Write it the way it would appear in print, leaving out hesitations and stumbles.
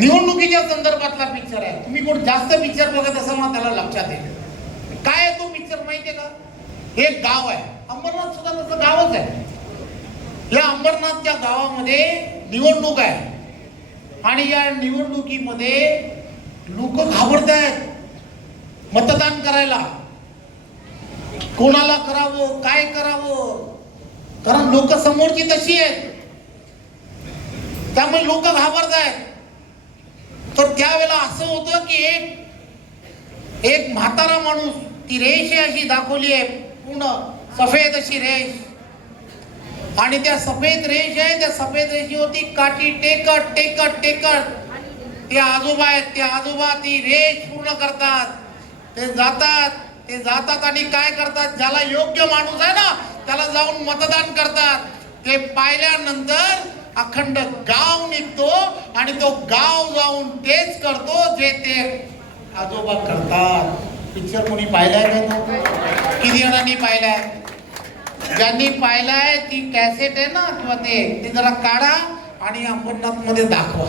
निवडणुकीच्या संदर्भातला पिक्चर आहे. तुम्ही कोण जास्त पिक्चर बघत असाल ना त्याला लक्षात येईल. काय आहे तो पिक्चर माहितीये का? एक गाव आहे, अंबरनाथ सुद्धा तसं गावच आहे. या अंबरनाथच्या गावामध्ये निवडणूक आहे आणि या निवडणुकीमध्ये लोक घाबरत आहेत मतदान करायला. कोणाला करावं, काय करावं, कारण लोक समोरची तशी आहेत, त्यामुळे लोक घाबरत आहेत. तर त्यावेळेला असं होतं की एक म्हातारा माणूस, ती रेष अशी दाखवली आहे पूर्ण सफेद अशी रेष, आणि त्या सफेद रेष आहे, त्या सफेद रेषेवरती काठी टेकत टेकत टेकत ते आजोबा आहेत, ते आजोबा ती रेष पूर्ण करतात. ते जातात आणि काय करतात, ज्याला योग्य माणूस आहे ना त्याला जाऊन मतदान करतात. ते पाहिल्यानंतर अखंड गाव निघतो आणि तो गाव जाऊन तेच करतो जे ते आजोबा करतात. पिक्चर कोणी पाहिलाय का? तो किती जणांनी पाहिलाय? ज्यांनी पाहिलाय ती कॅसेट आहे ना किंवा ते जरा काढा आणि अंबरनाथ मध्ये दाखवा.